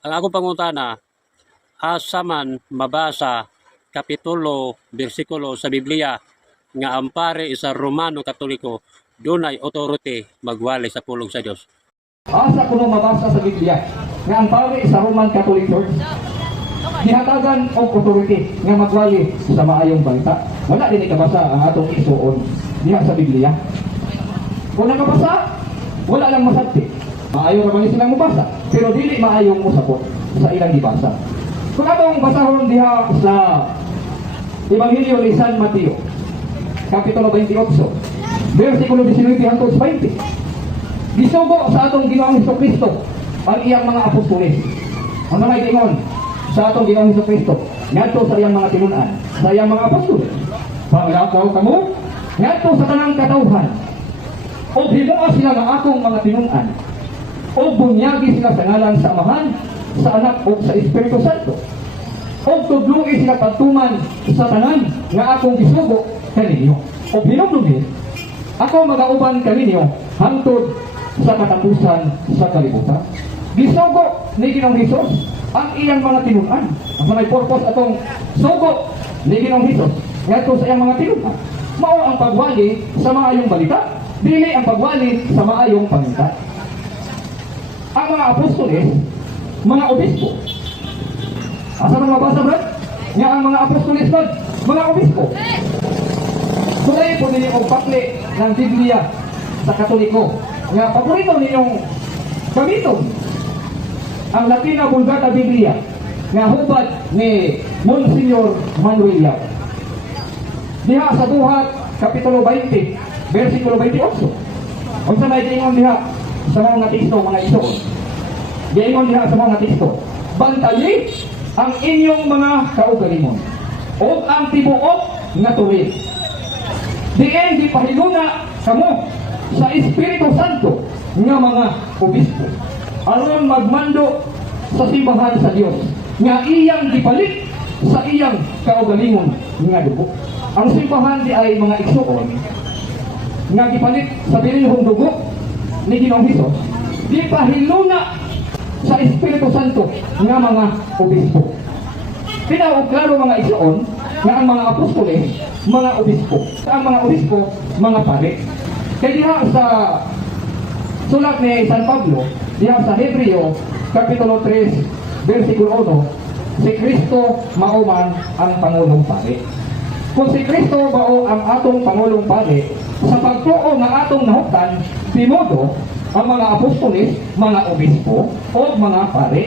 Ang akong pangutana, asa man mabasa kapitulo, bersikulo sa Biblia nga ang pare isa Romano Katoliko dunay authority magwali sa pulong sa Dios. Asa ko nung mabasa sa Biblia nga ang pari sa Roman Catholic Church gihatagan og authority nga magwali sa maayong balita. Wala din ikabasa ang atong isuon diha sa Biblia. Kung nakabasa, wala lang masabti. Maayo ra man silang mabasa, pero dili maayong musabot sa ilang gibasa. Kung atong basahon diha sa Ebanghelyo ni San Mateo, Kapitulo 28, versikulo 19 hangtod 20. Gisugo sa atong Ginoong Hesus Kristo ang iyang mga apostoles. Ano may gingon sa atong Ginoong Hesus Kristo? Ngadto sa iyang mga tinunan, sa iyang mga apostoles. Pangakaw kamo, ngadto sa tanang katawhan. O himuha sila ng akong mga tinunan. O bunyagi sila sa ngalan sa Amahan, sa Anak o sa Espiritu Santo. O tudlugi sila pagtuman sa tanan nga akong gisugo kaninyo. O hinumdumi, ako magauban kaninyo hangtod sa katapusan sa kalibutan. Gisugo ni Ginoong Hesus ang iyang mga tinunan. Ang may purpose atong sugo ni Ginoong Hesus ngadto sa iyang mga tinunan. Mao ang pagwali sa maayong balita, dili ang pagwali sa maayong panita. Ang mga apostoles, mga obispo. Asa man mabasa Brad? Nga ang mga apostoles Brad, mga obispo. Sulay po ninyo ang pakli ng Biblia sa Katoliko. Nga paborito ninyong gamiton ang Latina Vulgata Biblia nga hubad ni Monsignor Manuel Yap. Diha sa buhat, Kapitulo 20, versikulo 28. Unsa may diingon diha sa mga teksto, mga iso. Diingon diha sa mga teksto. Bantayi ang inyong mga kaugalingon o ang tibuok nga tuwid. Diin di pahiluna kamo sa Espiritu Santo nga mga obispo aron magmando sa simbahan sa Dios nga iyang gipalit sa iyang kaugalingon nga dugo. Ang simbahan di ay mga igsuon nga gipalit sa binilhong dugo ni Ginoong Hesus di pahiluna sa Espiritu Santo nga mga obispo. Tinaw klaro mga igsuon nga ang mga apostoles mga obispo. Ang mga obispo mga pare. Kaya diha sa sulat ni San Pablo, diha sa Hebreo, Kapitulo 3, versikulo 1, si Kristo mauman ang Pangulong Pare. Kung si Kristo bao ang atong Pangulong Pare, sa pagtuo nga atong nahuktan, timodo ang mga apostoles, mga obispo, o mga pare,